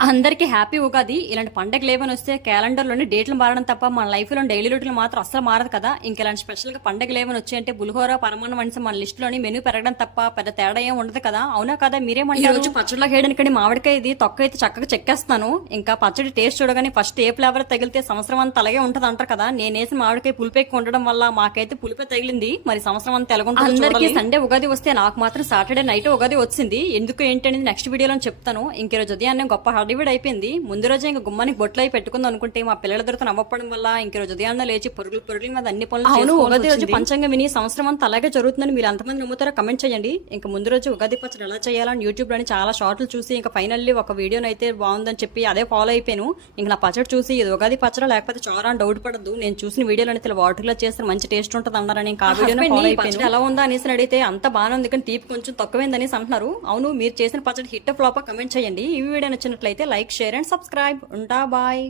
అందరికీ హ్యాపీ ఉగాది. ఇలాంటి పండగ లేవని వస్తే క్యాలెండర్లోని డేట్లు మారడం తప్ప మన లైఫ్లో డైలీ రొటీన్ మాత్రం అస్సలు మారదు కదా. ఇంక ఇలాంటి స్పెషల్గా పండగ లేవని వచ్చి అంటే పులిహోర పరమాన్న వంటి మన లిస్టులోని మెనూ పెరగడం తప్ప పెద్ద తేడా ఏం ఉండదు కదా. అవునా కదా? మీరేమంటారు? ఈ రోజు పచ్చడిలో వేయడానికి మామిడికాయ ఇది తొక్క అయితే చక్కగా చెక్కేస్తాను. ఇంకా పచ్చడి టేస్ట్ చూడగానే ఫస్ట్ ఏ ఫ్లేవర్ తగిలితే సంవత్సరం అంతా అలాగే ఉంటది అంటారు కదా. నేను వేసిన మామిడికాయ పులిపి ఎక్కువ ఉండడం వల్ల మాకైతే పులిపే తగిలింది. మరి సంవత్సరం అంతా ఎలాగుంటుంది అందరికీ సండే ఉగాది వస్తే నాకు మాత్రం సాటర్డే నైట్ ఉగాది వచ్చింది. ఎందుకు ఏంటి అనేది నెక్స్ట్ వీడియోలో చెప్తాను. ఇంక రోజు ఉదయాన్నే గొప్ప హడావిడి అయిపోయింది ముందు రోజే ఇంకా గుమ్మానికి బొట్లు అయి పెట్టుకుందాం అనుకుంటే మా పిల్లల దొరత నవ్వపడం వల్ల ఇంక రోజు ఉదయాన్నే లేచి పొరుగులు పొరుగుల మీద అన్ని పనులు అవును ఉగాది రోజు పంచంగా విని సంవత్సరం అంతా అలాగే జరుగుతుందని మీరు అంతమంది నమ్ముతారో కమెంట్ చేయండి. ఇంకా ముందు రోజు ఉగాది పచ్చడి ఎలా చేయాలని యూట్యూబ్లోని చాలా షార్ట్లు చూసి ఇంకా ఫైనల్లీ ఒక వీడియోని అయితే బాగుందని చెప్పి అదే ఫాలో అయిపోయాను. ఇంకా నా పచ్చడి చూసి ఇది ఉగాది పచ్చడి లేకపోతే చాలా డౌట్ పడద్దు. నేను చూసిన వీడియోలో అయితే వాటర్లో చేస్తే మంచి టేస్ట్ ఉంటుంది అన్నారని ఇంకా ఆ అయిపోయాను. ఎలా ఉందా అనేసి అడిగితే అంత బాగానే ఉంది కానీ తీపి కొంచెం తక్కువైందని అంటున్నారు. అవును మీరు చేసిన పచ్చడి హిట్ ఫ్లాపా? కమెంట్ చేయండి. ఈ వీడియో నచ్చినట్లయితే లైక్ షేర్ అండ్ సబ్స్క్రైబ్. ఉంటా బాయ్.